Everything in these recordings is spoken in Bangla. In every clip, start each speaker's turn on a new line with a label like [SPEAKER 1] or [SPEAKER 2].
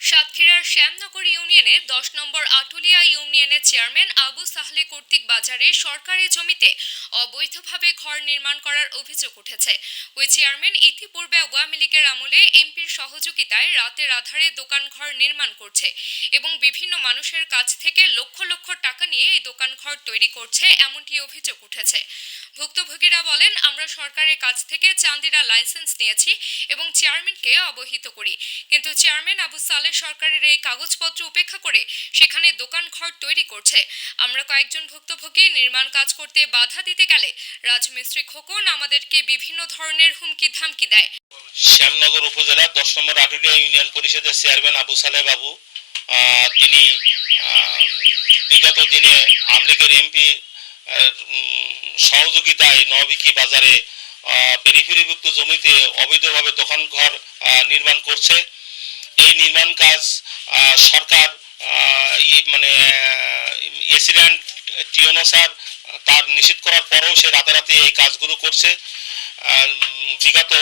[SPEAKER 1] সাতক্ষীরা সাতক্ষীরার শ্যামনগর ইউনিয়নে দশ নম্বর আটুলিয়া ইউনিয়নের চেয়ারম্যান আবু সাহলে কর্তৃক বাজারে সরকারি জমিতে অবৈধভাবে ঘর নির্মাণ করার অভিযোগ উঠেছে। ওই চেয়ারম্যান ইতিপূর্বে আওয়ামী লীগের আমলে এমপির সহযোগিতায় রাতের আধারে দোকান ঘর নির্মাণ করছে এবং বিভিন্ন মানুষের কাছ থেকে লক্ষ লক্ষ টাকা নিয়ে এই দোকান ঘর তৈরি করছে এমনটি অভিযোগ উঠেছে। ভুক্তভোগীরা বলেন, আমরা সরকারের কাছ থেকে চান্দিরা লাইসেন্স নিয়েছি এবং চেয়ারম্যানকে অবহিত করি। কিন্তু চেয়ারম্যান আবু সালে সরকারের এই কাগজপত্র উপেক্ষা করে সেখানে দোকান ঘর তৈরি করছে। আমরা কয়েকজন ভুক্তভোগী নির্মাণ কাজ করতে বাধা দিতে গেলে রাজমিস্ত্রি খোকন আমাদেরকে বিভিন্ন ধরনের হুমকি ধামকি দেয়।
[SPEAKER 2] শ্যামনগর উপজেলার দশ নম্বর আটুলিয়া ইউনিয়ন পরিষদের চেয়ারম্যান আবু সালেহ বাবু তিনি বিগত দিনে আমলিগের এমপি সহযোগিতায় নবিকি বাজারে পেরিফেরিভুক্ত জমিতে অবৈধভাবে দোকান ঘর নির্মাণ করছে। এই নির্মাণ কাজ সরকার মানে এসিডেন্ট টিওনো স্যার তার নিষেধ করার পরেও সে রাতারাতি এই কাজগুলো করছে। বিগত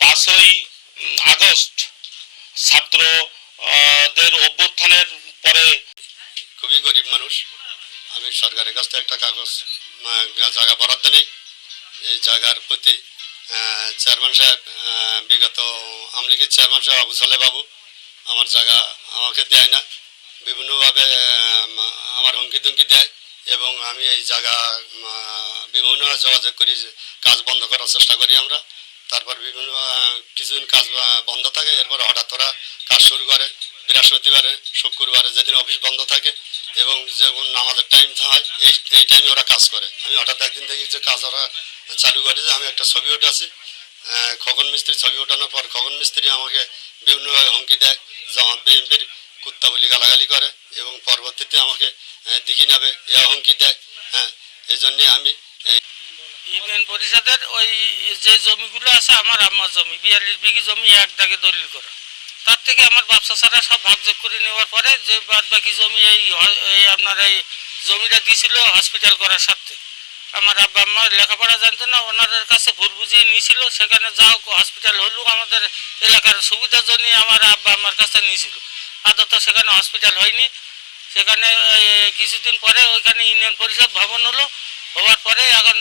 [SPEAKER 2] পাঁচই আগস্ট ছাত্র আহ, দের অভ্যুত্থানের পরে
[SPEAKER 3] খুবই গরিব মানুষ। আমি সরকারের কাছ থেকে একটা কাগজ জায়গা বরাদ্দ নেই। এই জায়গার প্রতি চেয়ারম্যান সাহেব বিগত আমলিগের চেয়ারম্যান সাহেব আবু সালে বাবু আমার জায়গা আমাকে দেয় না। বিভিন্নভাবে আমার হুমকি দুমকি দেয় এবং আমি এই জায়গা বিভিন্ন যোগাযোগ করি কাজ বন্ধ করার চেষ্টা করি আমরা। তারপর বিভিন্ন কিছুদিন কাজ বন্ধ থাকে, এরপর হঠাৎ ওরা কাজ শুরু করে। বৃহস্পতিবারে, শুক্রবারে যেদিন অফিস বন্ধ থাকে এবং যখন আমাদের টাইম হয়, এই এই টাইমে ওরা কাজ করে। আমি হঠাৎ একদিন দেখি যে কাজ ওরা চালু করে, যে আমি একটা ছবি উঠাছি। খগন মিস্ত্রি ছবি ওঠানোর পর খগন মিস্ত্রি আমাকে বিভিন্নভাবে হুমকি দেয়। জামাত বিএনপির কুত্তা বলি গালাগালি করে এবং পরবর্তীতে আমাকে দিঘি নেবে এ হুমকি দেয়। হ্যাঁ এই জন্যে আমি
[SPEAKER 4] ইউনিয়ন পরিষদের ওই যে জমিগুলো আছে, আমার আম্মার জমি, বিয়াল্লিশ বিঘি জমি এক দাগে দলিল করা। তার থেকে আমার ব্যবসা ছাড়া সব ভাগযোগ করে নেওয়ার পরে যে বাদ বাকি জমি এই আপনার এই জমিটা দিয়েছিল হসপিটাল করার স্বার্থে। আমার আব্বা আম্মা লেখাপড়া জানতো না, ওনাদের কাছে ভুল বুঝিয়ে নিয়েছিল, সেখানে যাও হসপিটাল হলো আমাদের এলাকার সুবিধার জন্য আমার আব্বা আমার কাছে নিয়েছিল। আদত সেখানে হসপিটাল হয়নি। সেখানে কিছুদিন পরে ওইখানে ইউনিয়ন পরিষদ ভবন হলো। হওয়ার পরে এখন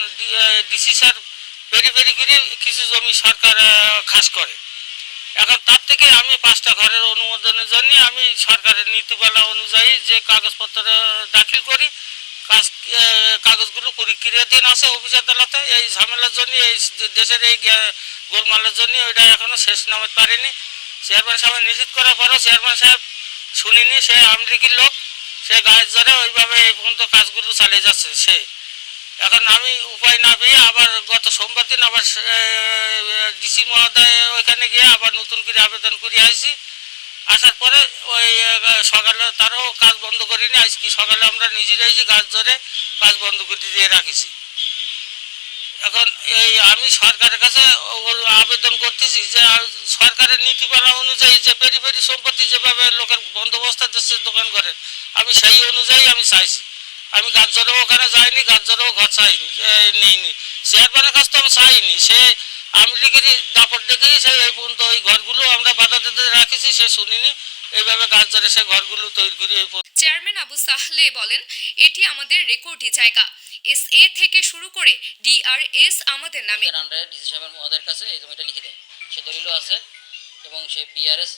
[SPEAKER 4] ডিসি স্যার পেরি পেরি করে কিছু জমি সরকার খাস করে। এখন তার থেকে আমি পাঁচটা ঘরের অনুমোদনের জন্য আমি সরকারের নীতিমালা অনুযায়ী যে কাগজপত্র দাখিল করি কাজ কাগজগুলো পরীক্ষাধীন আছে অফিস আদালতে এই ঝামেলার জন্য এই দেশের এই গোলমালের জন্য ওইটা এখনও শেষ নামতে পারেনি। চেয়ারম্যান সাহেব নিশ্চিত করার পরও চেয়ারম্যান সাহেব শুনিনি, সে আমলিগির লোক, সে গায়ের জোরে ওইভাবে এই পর্যন্ত কাজগুলো চালিয়ে যাচ্ছে, সে। এখন আমি উপায় না পেয়ে আবার গত সোমবার দিন আবার ডিসি মহোদয় ওইখানে গিয়ে আবার নতুন করে আবেদন করে আসছি আসার পরে ওই সকালে তারও কাজ বন্ধ করিনি। আজকে সকালে আমরা নিজেরাই যে গাছ ধরে কাজ বন্ধ করে দিয়ে রাখেছি। এখন এই আমি সরকারের কাছে আবেদন করতেছি যে সরকারের নীতিমালা অনুযায়ী যে পেরি পেরি সম্পত্তি যেভাবে লোকের বন্দোবস্ত দিচ্ছে, দোকান করে আমি সেই অনুযায়ী আমি চাইছি। আমি গাছ গাছজরেও ওখানে যাইনি, গাছ গাছজরেও ঘর চাইনি নিইনি। চেয়ারম্যানের কাছ তো আমি চাইনি। সে লিখেছি দাপট দেখেই সে এই পর্যন্ত ওই ঘরগুলো আমরা বাধা দিতে রাখেছি সে শুনিনি। এইভাবে গাছ ধরে সে ঘরগুলো তৈরি করে এই
[SPEAKER 1] চেয়ারম্যান আবু সাহলে বলেন এটি আমাদের রেকর্ডি জায়গা। এস এ থেকে শুরু করে ডিআরএস আমাদের নামে।
[SPEAKER 5] আন্ডারে ডিসি সাহেবের মহোদয়ের কাছে এই জমিটা লিখে দেয়। সে দলিলও আছে এবং সে বিআরএস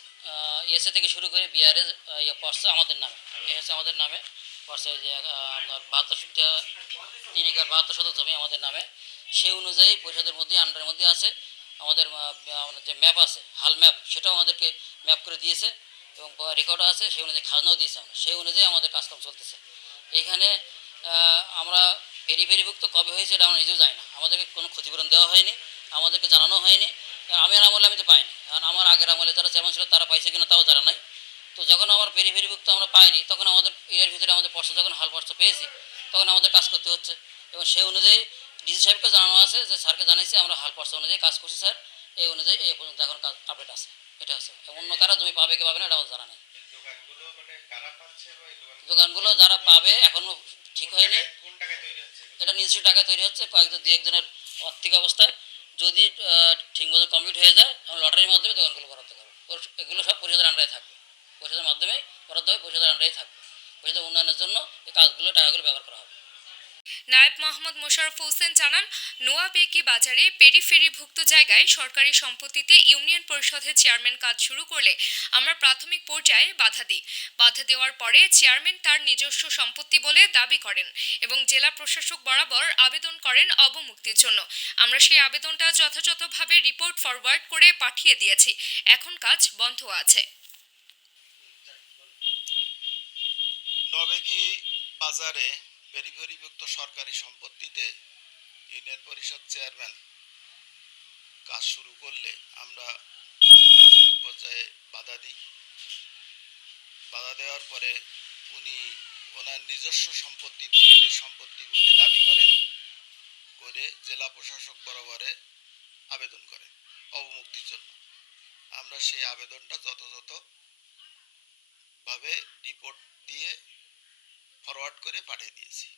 [SPEAKER 5] ইএসএ থেকে শুরু করে বিআরএস ইয়ে পড়ছে আমাদের নামে। এ আমাদের নামে। পড়ছে যে আপনার বাহাত্তর তিন একর বাহাত্তর শতক জমি আমাদের নামে। সেই অনুযায়ী পরিষদের মধ্যে, আন্ডারের মধ্যে আছে। আমাদের যে ম্যাপ আছে, হাল ম্যাপ, সেটাও আমাদেরকে ম্যাপ করে দিয়েছে এবং রেকর্ডও আছে, সেই অনুযায়ী খাজনাও দিয়েছে আমরা। সেই অনুযায়ী আমাদের কাজকাম চলতেছে। এইখানে আমরা ফেরি ফেরিভুক্ত কবে হয়েছে এটা আমরা নিজেও জানি না। আমাদেরকে কোনো ক্ষতিপূরণ দেওয়া হয়নি, আমাদেরকে জানানো হয়নি। আমি আমলে আমি তো পাইনি। কারণ আমার আগের আমলে যারা চেয়ারম্যান ছিল, তারা পাইছে কিনা তাও জানা নাই। তো যখন আমার পেরি ফেরিভুক্ত আমরা পাইনি, তখন আমাদের, এর ভিতরে আমাদের পর্ষা যখন হাল পর্ষা পেয়েছি, তখন আমাদের কাজ করতে হচ্ছে। এবং সেই অনুযায়ী ডিসি সাহেবকে জানানো আছে যে স্যারকে জানাইছি আমরা হাল পর্ষা অনুযায়ী কাজ করছি স্যার। এই অনুযায়ী এই পর্যন্ত এখন কাজ আপডেট আছে। এটা আছে অন্য কারা জমি পাবে কি পাবে না এটা জানা নেই। দোকানগুলো যারা পাবে এখনও ঠিক হয়নি। এটা নিশ্চয়ই টাকা তৈরি হচ্ছে কয়েকজন দুই একজনের আর্থিক অবস্থায়। যদি আহ, ঠিকমতো কমপ্লিট হয়ে যায় আমরা লটারির মাধ্যমে দোকানগুলো বরাদ্দ করব। এগুলো সব পরিষদের আন্ডারে থাকবে। পরিষদের মাধ্যমে বরাদ্দ হবে পরিষদের আন্ডারেই থাকবে। পরিষদের উন্নয়নের জন্য এই কাজগুলো টাকাগুলো ব্যবহার করা হবে।
[SPEAKER 1] নায়েব মোহাম্মদ মোশারফ হোসেন জানান নোয়াবেকি বাজারে পেরিফেরিভুক্ত জায়গায় সরকারি সম্পত্তিতে ইউনিয়ন পরিষদের চেয়ারম্যান কাজ শুরু করলে আমরা প্রাথমিক পর্যায়ে বাধা দিই। বাধা দেওয়ার পরে চেয়ারম্যান তার নিজস্ব সম্পত্তি বলে দাবি করেন এবং জেলা প্রশাসক বরাবর আবেদন করেন অবমুক্তির জন্য। আমরা সেই আবেদনটা যথাযথভাবে রিপোর্ট ফরওয়ার্ড করে পাঠিয়ে দিয়েছি। এখন কাজ বন্ধ আছে।
[SPEAKER 6] বাজারে পেরিফেরিভুক্ত সরকারি সম্পত্তিতে ইউনিয়ন পরিষদ চেয়ারম্যান কাজ শুরু করলে আমরা প্রাথমিক পর্যায়ে বাধা দিই। বাধা দেওয়ার পরে উনি ওনার নিজস্ব সম্পত্তি, দলিলের সম্পত্তি বলে দাবি করেন, করে জেলা প্রশাসক বরাবরে আবেদন করেন অবমুক্তির জন্য। আমরা সেই আবেদনটা যথাযথভাবে রিপোর্ট দিয়ে ফরওয়ার্ড করে পাঠিয়ে দিয়েছি।